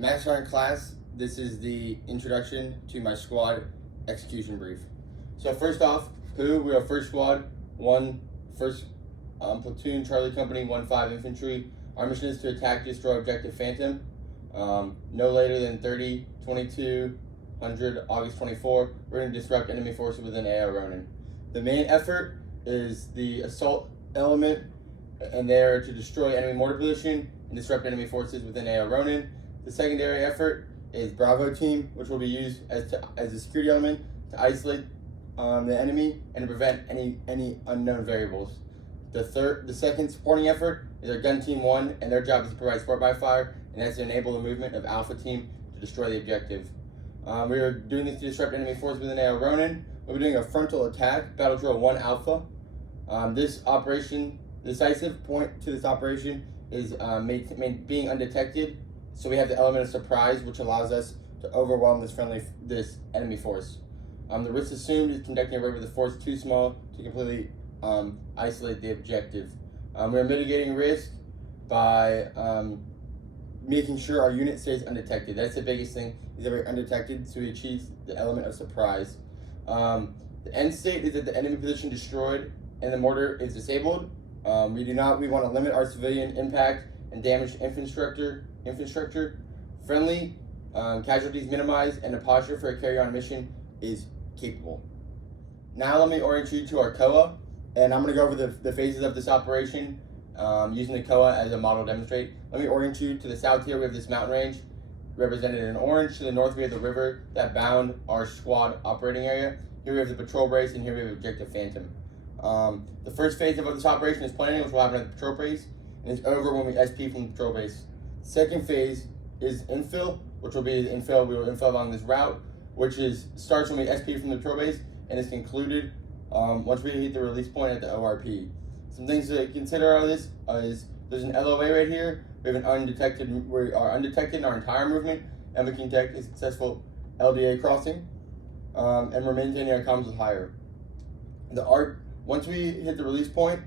Master Sergeant class, this is the introduction to my squad execution brief. So first off, we are first squad, first platoon, Charlie Company, 1-5 infantry. Our mission is to attack, destroy objective Phantom, no later than 30/22/100 August 24. We're going to disrupt enemy forces within I1-Ronin. The main effort is the assault element, and they are to destroy enemy mortar position and disrupt enemy forces within I1-Ronin. The secondary effort is Bravo team, which will be used as a security element to isolate the enemy and to prevent any unknown variables. The second supporting effort is our gun team 1, and their job is to provide support by fire, and that's to enable the movement of Alpha team to destroy the objective. We are doing this to disrupt enemy forces within I1-Ronin. We'll be doing a frontal attack, battle drill 1 Alpha. This operation, the decisive point to this operation is being undetected. So we have the element of surprise, which allows us to overwhelm this enemy force. The risk assumed is conducting a raid with a force too small to completely isolate the objective. We are mitigating risk by making sure our unit stays undetected. That's the biggest thing, is that we're undetected, so we achieve the element of surprise. The end state is that the enemy position destroyed and the mortar is disabled. We want to limit our civilian impact and damage to infrastructure. Friendly casualties minimized, and the posture for a carry-on mission is capable. Now let me orient you to our COA, and I'm going to go over the phases of this operation using the COA as a model to demonstrate. Let me orient you to the south. Here we have this mountain range represented in orange. To the north we have the river that bound our squad operating area. Here we have the patrol base, and here we have objective Phantom. The first phase of this operation is planning, which will happen at the patrol base, and it's over when we SP from the patrol base. Second phase is infill, which will be we will infill along this route, which starts when we SP from the patrol base and is concluded once we hit the release point at the ORP. Some things to consider are this is there's an LOA right here. We are undetected in our entire movement, and we can detect a successful LDA crossing, and we're maintaining our comms with higher. Once we hit the release point,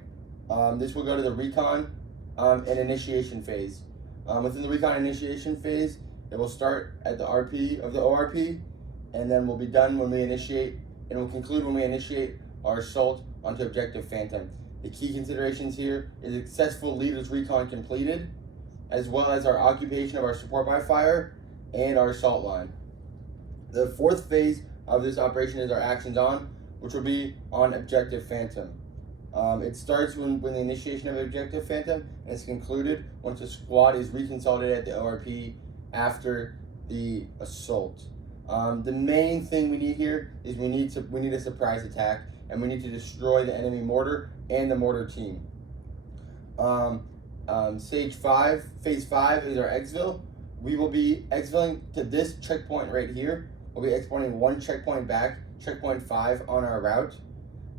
this will go to the recon and initiation phase. Within the recon initiation phase, it will start at the RP of the ORP, and then we'll be done when we initiate, and will conclude when we initiate our assault onto objective Phantom. The key considerations here is successful leaders recon completed, as well as our occupation of our support by fire and our assault line. The fourth phase of this operation is our actions on, which will be on objective Phantom. It starts when the initiation of objective Phantom, and it's concluded once the squad is reconsolidated at the ORP after the assault. The main thing we need here is we need a surprise attack, and we need to destroy the enemy mortar and the mortar team. Phase 5 is our exfil. We will be exfilling to this checkpoint right here. We'll be exporting one checkpoint back, checkpoint 5 on our route,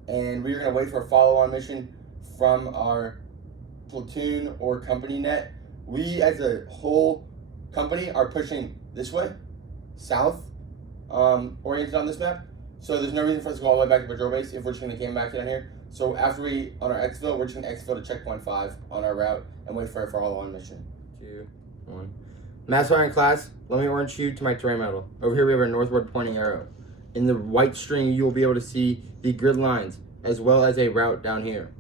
and we're going to wait for a follow-on mission from our platoon or company net. We as a whole company are pushing this way, south, oriented on this map. So there's no reason for us to go all the way back to patrol base if we're just going to come back down here. So after on our exfil, we're just going to exfil to checkpoint 5 on our route and wait for a follow-on mission. 2, 1. Master Sergeant class, let me orient you to my terrain model. Over here we have our northward pointing arrow. In the white string, you will be able to see the grid lines, as well as a route down here.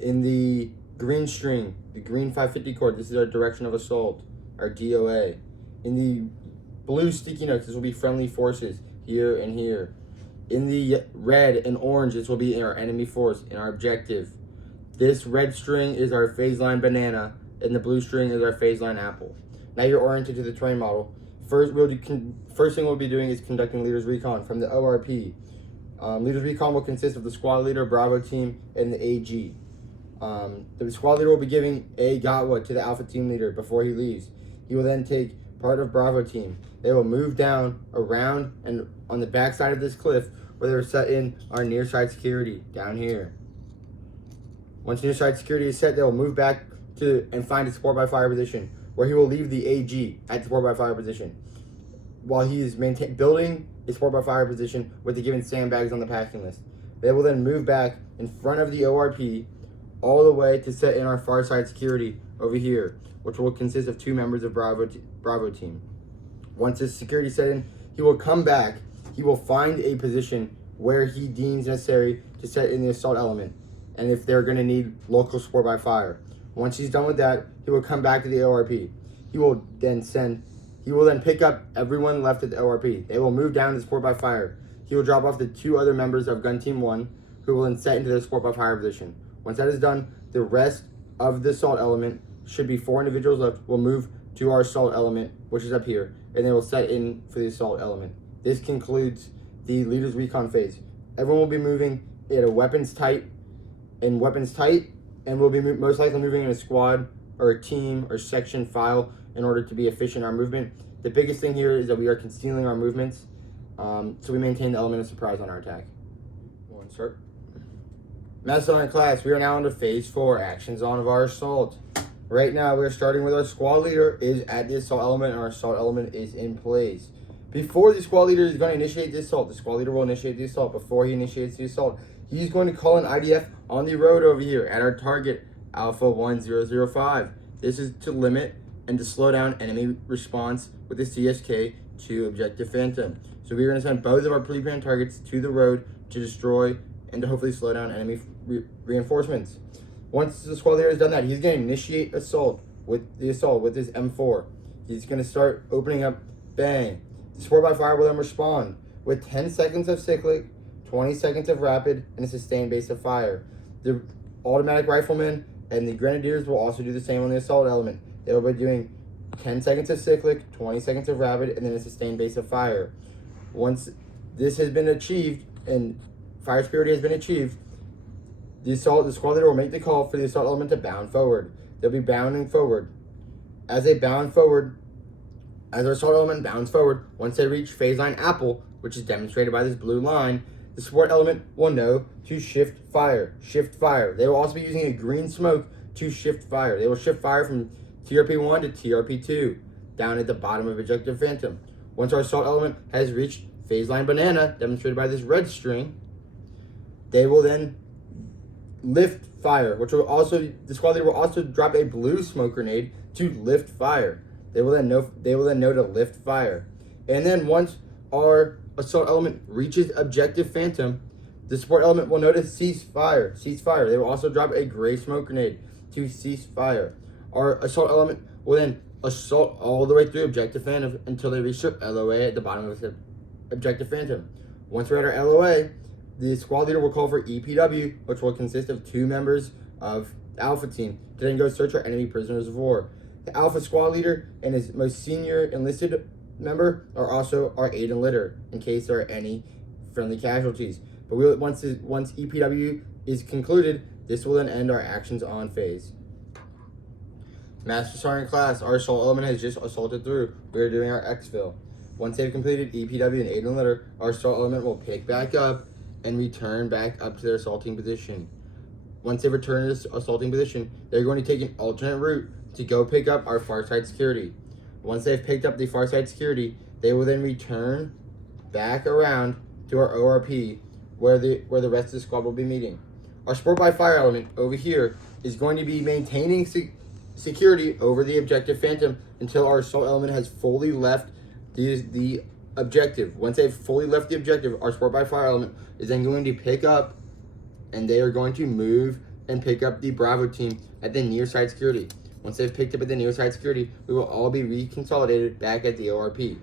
In the green string, the green 550 cord, this is our direction of assault, our DOA. In the blue sticky notes, this will be friendly forces, here and here. In the red and orange, this will be our enemy force and our objective. This red string is our phase line banana, and the blue string is our phase line apple. Now you're oriented to the terrain model. First thing we'll be doing is conducting leaders recon from the ORP. Leaders recon will consist of the squad leader, Bravo team, and the AG. The squad leader will be giving a Gatwa to the Alpha team leader before he leaves. He will then take part of Bravo team. They will move down, around, and on the back side of this cliff where they were set in our near side security, down here. Once near side security is set, they will move back and find a support by fire position, where he will leave the AG at the support by fire position while he is building a support by fire position with the given sandbags on the packing list. They will then move back in front of the ORP all the way to set in our far side security over here, which will consist of 2 members of Bravo team. Once this security set in, he will come back. He will find a position where he deems necessary to set in the assault element, and if they're going to need local support by fire. Once he's done with that, he will come back to the ORP. He will then pick up everyone left at the ORP. They will move down to support by fire. He will drop off the 2 other members of Gun Team 1, who will then set into their support by fire position. Once that is done, the rest of the assault element, should be 4 individuals left, will move to our assault element, which is up here, and they will set in for the assault element. This concludes the leader's recon phase. Everyone will be moving in a weapons tight, and we'll be most likely moving in a squad or a team or section file in order to be efficient in our movement. The biggest thing here is that we are concealing our movements, so we maintain the element of surprise on our attack. We'll insert. Master Sergeant class, we are now into phase 4, actions on of our assault. Right now, we're starting with our squad leader is at the assault element, and our assault element is in place. Before the squad leader is going to initiate the assault, the squad leader will initiate the assault. Before he initiates the assault, he's going to call an IDF on the road over here at our target, Alpha 1005. This is to limit and to slow down enemy response with the CSK to Objective Phantom. So we're going to send both of our pre-planned targets to the road to destroy and to hopefully slow down enemy reinforcements. Once the squad leader has done that, he's going to initiate assault with his M4. He's going to start opening up, bang. The support by fire will then respond with 10 seconds of cyclic, 20 seconds of rapid, and a sustained base of fire. The automatic riflemen and the grenadiers will also do the same on the assault element. They will be doing 10 seconds of cyclic, 20 seconds of rapid, and then a sustained base of fire. Once this has been achieved and fire superiority has been achieved, the squad leader will make the call for the assault element to bound forward. They'll be bounding forward. As our assault element bounds forward, once they reach phase line Apple, which is demonstrated by this blue line, the support element will know to shift fire. Shift fire. They will also be using a green smoke to shift fire. They will shift fire from TRP-1 to TRP-2, down at the bottom of Objective Phantom. Once our assault element has reached phase line Banana, demonstrated by this red string, they will then lift fire, which will also, the squad leader will also drop a blue smoke grenade to lift fire. They will then know to lift fire. And then once our assault element reaches Objective Phantom, the support element will know to cease fire. Cease fire. They will also drop a gray smoke grenade to cease fire. Our assault element will then assault all the way through Objective Phantom until they reach their LOA at the bottom of the Objective Phantom. Once we're at our LOA, the squad leader will call for EPW, which will consist of 2 members of the Alpha team, to then go search for enemy prisoners of war. The Alpha squad leader and his most senior enlisted member are also our aid and litter, in case there are any friendly casualties. But once EPW is concluded, this will then end our actions on phase. Master Sergeant class, our assault element has just assaulted through. We are doing our exfil. Once they've completed EPW and aid and litter, our assault element will pick back up and return back up to their assaulting position. Once they return to this assaulting position, they're going to take an alternate route to go pick up our far side security. Once they've picked up the far side security, they will then return back around to our ORP, where the rest of the squad will be meeting. Our support by fire element over here is going to be maintaining security over the Objective Phantom until our assault element has fully left the objective. Once they've fully left the objective, our support by fire element is then going to pick up, and they are going to move and pick up the Bravo team at the near side security. Once they've picked up at the near side security, we will all be reconsolidated back at the ORP.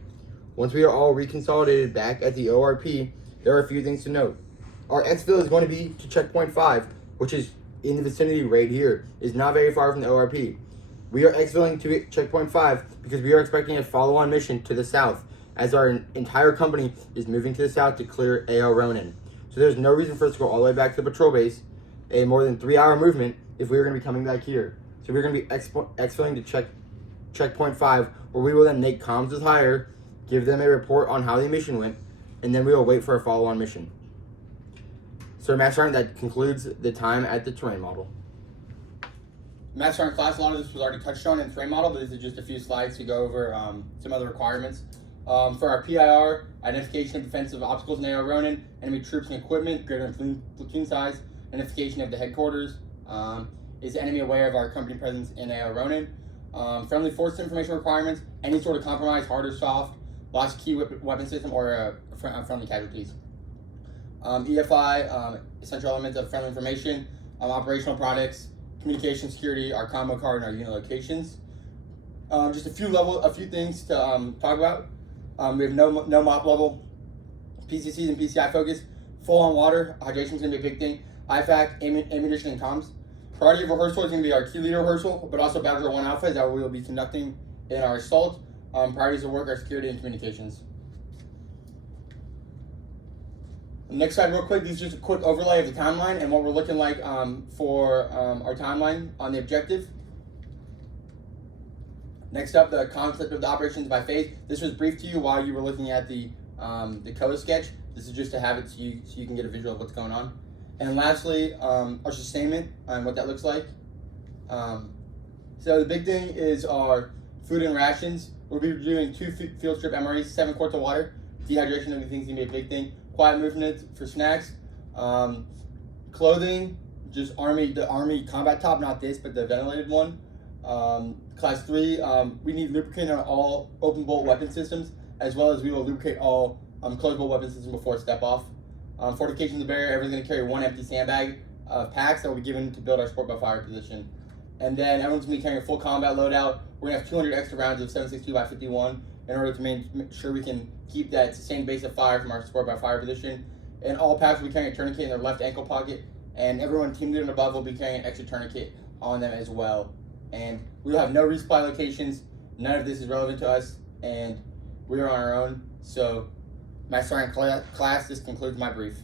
Once we are all reconsolidated back at the ORP, there are a few things to note. Our exfil is going to be to checkpoint 5, which is in the vicinity right here. Is not very far from the ORP. We are exfilling to checkpoint 5 because we are expecting a follow-on mission to the south, as our entire company is moving to the south to clear AO Ronin. So there's no reason for us to go all the way back to the patrol base, a more than 3-hour movement, if we were going to be coming back here. So we're going to be exfilling to checkpoint 5, where we will then make comms with Higher, give them a report on how the mission went, and then we will wait for a follow-on mission. So Master Sergeant, that concludes the time at the terrain model. Master Sergeant class, a lot of this was already touched on in terrain model, but this is just a few slides to go over some other requirements. For our PIR, identification of defensive obstacles in AO Ronin, enemy troops and equipment greater than platoon size, identification of the headquarters, Is the enemy aware of our company presence in AO Ronin? Friendly force information requirements, any sort of compromise, hard or soft, lost key weapon system, or friendly casualties. EFI, essential elements of friendly information, operational products, communication security, our combo card, and our unit locations. Just a few things to talk about. We have no mop level, PCCs and PCI focus, full on water, hydration is going to be a big thing, IFAC, ammunition, and comms. Priority of rehearsal is going to be our key leader rehearsal, but also Battle 1 Alpha is that we will be conducting in our assault. Priorities of work are security and communications. Next slide real quick, this is just a quick overlay of the timeline and what we're looking like for our timeline on the objective. Next up, the concept of the operations by phase. This was briefed to you while you were looking at the COA sketch. This is just to have it so you can get a visual of what's going on. And lastly, our sustainment and what that looks like. So the big thing is our food and rations. We'll be doing 2 field strip MREs, 7 quarts of water. Dehydration, everything's gonna be a big thing. Quiet movement for snacks. Clothing, just the Army combat top, not this, but the ventilated one. Class 3, we need lubricant on all open bolt weapon systems, as well as we will lubricate all closed bolt weapon systems before step off. Fortifications of the barrier, everyone's going to carry 1 empty sandbag of packs that will be given to build our sport by fire position. And then everyone's going to be carrying a full combat loadout. We're going to have 200 extra rounds of 7.62x51 in order to make sure we can keep that sustained base of fire from our sport by fire position. And all packs will be carrying a tourniquet in their left ankle pocket, and everyone team leader and above will be carrying an extra tourniquet on them as well. And we will have no resupply locations. None of this is relevant to us, and we are on our own. So, my sergeant class, this concludes my brief.